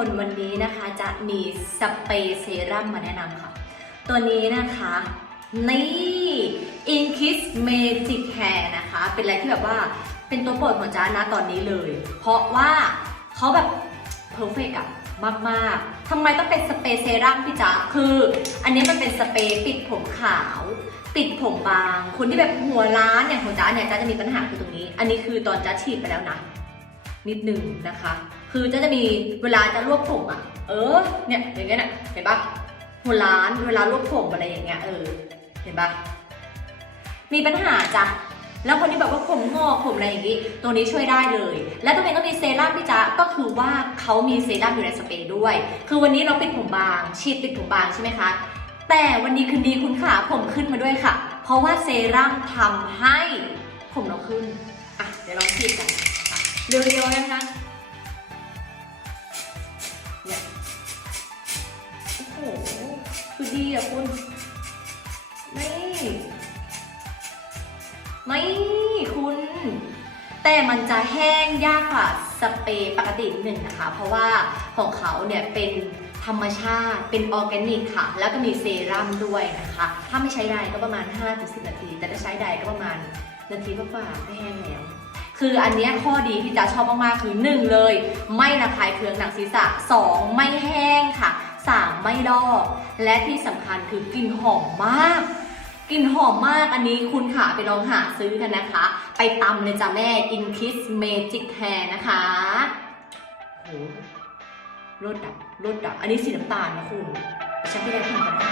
วันนี้นะคะจะมีสเปรย์เซรั่มมาแนะนำค่ะ ตัวนี้นะคะนี่ Inkis Magic Hair นะคะ เป็นอะไรที่แบบว่าเป็นตัวโปรดของจ้านะตอนนี้เลย เพราะว่าเขาแบบเพอร์เฟกอะมาก ๆ ทำไมต้องเป็นสเปรย์เซรั่มพี่จ๊ะคือ อันนี้มันเป็นสเปรย์ปิดผมขาว ปิดผมบาง คนที่แบบหัวล้านอย่างของจ้าเนี่ยจ้าจะมีปัญหาคือตรงนี้ อันนี้คือตอนจ้าฉีดไปแล้วนะ นิดนึงนะคะ คือจะจะมีเวลาจะรวบผมอะ เออ เนี่ยอย่างเงี้ยน่ะเห็นปะหัวล้านเวลารวบผมอะไรอย่างเงี้ยเออ เห็นปะมีปัญหาจ้ะแล้วคนที่แบบว่าผมงอกผมอะไรอย่างงี้ ตัวนี้ช่วยได้เลย และตัวนี้ก็มีเซรั่มพี่จ๊ะก็คือว่าเขามีเซรั่มอยู่ในสเปรย์ด้วย คือวันนี้เราปิดผมบาง ฉีดปิดผมบางใช่ไหมคะ แต่วันนี้คืนดีคุณขาผมขึ้นมาด้วยค่ะ เพราะว่าเซรั่มทำให้ผมเราขึ้น อะเดี๋ยวลองฉีดกันเร็วๆนะคะ ดีอะคุณไม่ไม่คุณ แต่มันจะแห้งยากกว่าสเปรย์ปกติหนึ่งนะคะ เพราะว่าของเขาเนี่ยเป็นธรรมชาติ เป็นออร์แกนิกค่ะ แล้วก็มีเซรั่มด้วยนะคะ ถ้าไม่ใช้ใดก็ประมาณ 5-10 นาที แต่ถ้าใช้ใดก็ประมาณนาทีกว่าๆก็แห้งแล้วคืออันนี้ข้อดีที่จะชอบมาก ๆ คือ 1 เลย ไม่ระคายเคืองหนังศีรษะ 2 ไม่แห้งค่ะ 3 ไม่ดอกและที่สำคัญคือกลิ่นหอมมากกลิ่นหอมมากอันนี้คุณค่ะไปลองหาซื้อกันนะคะ ไปตำเลยจ้ะแม่ Inkis Magic Hair นะคะโหรสดับรสดับ อันนี้สีน้ำตาลนะคุณฉันไม่ได้พิมพ์กันนะ